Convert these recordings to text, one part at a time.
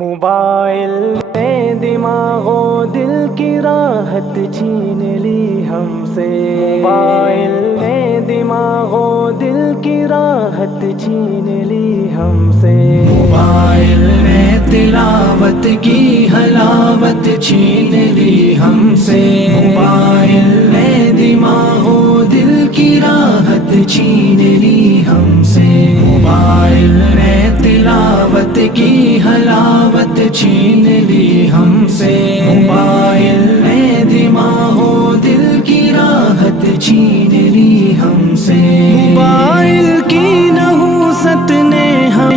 Mobile نے دماغ و دل کی راحت چھین لی ہم سے، موبائل نے دماغ و دل کی راحت چھین لی ہم سے، موبائل نے تلاوت کی حلاوت چھین لی ہم سے، موبائل نے دماغ و دل کی راحت چھین لی ہم سے، موبائل نے تلاوت کی حلاوت چھین لی ہم سے، موبائل نے دماغ و دل کی راحت چھین لی ہم سے، موبائل کی نحوست نے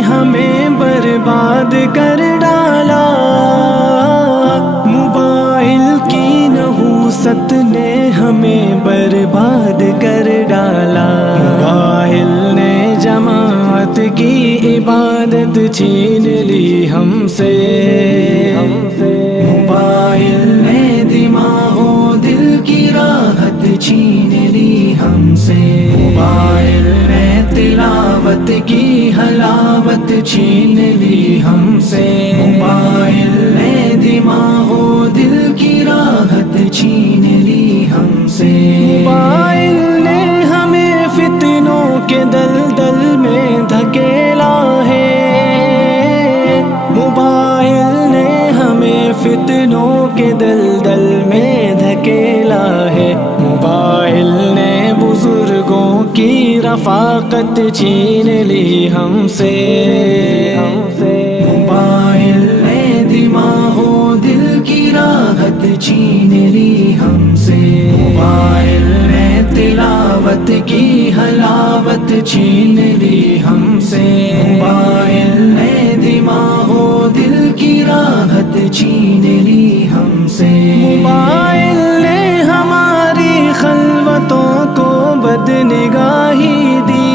ہمیں برباد کر ڈالا، موبائل کی نحوست نے ہمیں برباد کر ڈالا، موبائل نے جماعت کی عبادت چھین لی ہم سے، موبائل نے دماغ و دل کی راحت چھین لی ہم سے، موبائل نے تلاوت کی حلاوت چھین لی ہم سے، موبائل نے دماغ و دل کی راحت چھین لی ہم سے، موبائل نے ہمیں فتنوں کے دلدل میں دھکیلا ہے، موبائل نے ہمیں فتنوں کے دلدل میں دھکیلا ہے، موبائل نے بزرگوں کی رفاقت چھین لی ہم سے، موبائل نے دماغ و دل کی راحت چھین لی ہم سے، موبائل نے تلاوت کی حلاوت چھین لی ہم سے، موبائل نے دماغ و دل کی راحت چھین لی ہم سے، موبائل نے ہماری خلوتوں کو بدنگاہی دی،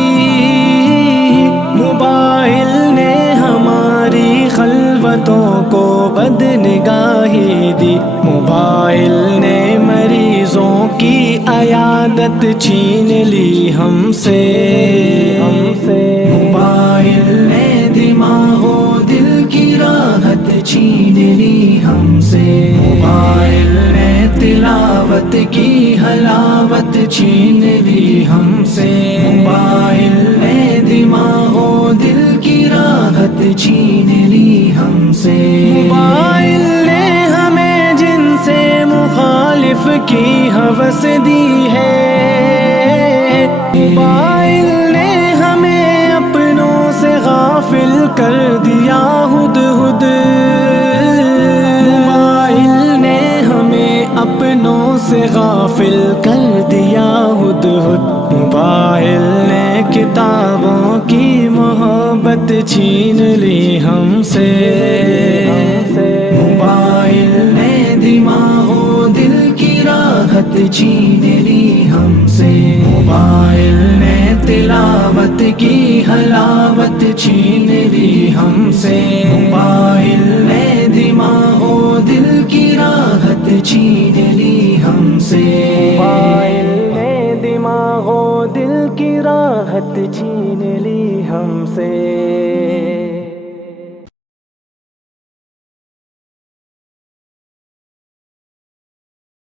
موبائل نے ہماری خلوتوں کو بدنگاہی دی، موبائل نے مریضوں کی عیادت چھین لی ہم سے، موبائل نے دماغ و دل کی راحت چھین لی ہم سے، موبائل نے تلاوت کی حلاوت چھین لی ہم سے، موبائل نے دماغ و دل کی راحت چھین لی ہم سے، موبائل نے ہمیں جن سے مخالف کی ہوس دی ہے، موبائل نے ہمیں اپنوں سے غافل کر دیا ہد، موبائل نے ہمیں اپنوں سے غافل کر دیا ہد، موبائل نے کتابوں کی محبت چھین لی ہم سے، موبائل نے دماغ و دل کی راحت چھین لی ہم سے، موبائل نے تلاوت کی حلاوت چھین لی ہم سے، موبائل نے دماغ و دل کی راحت چھین لی ہم سے، موبائل نے دماغ و دل کی راحت چھین لی ہم سے۔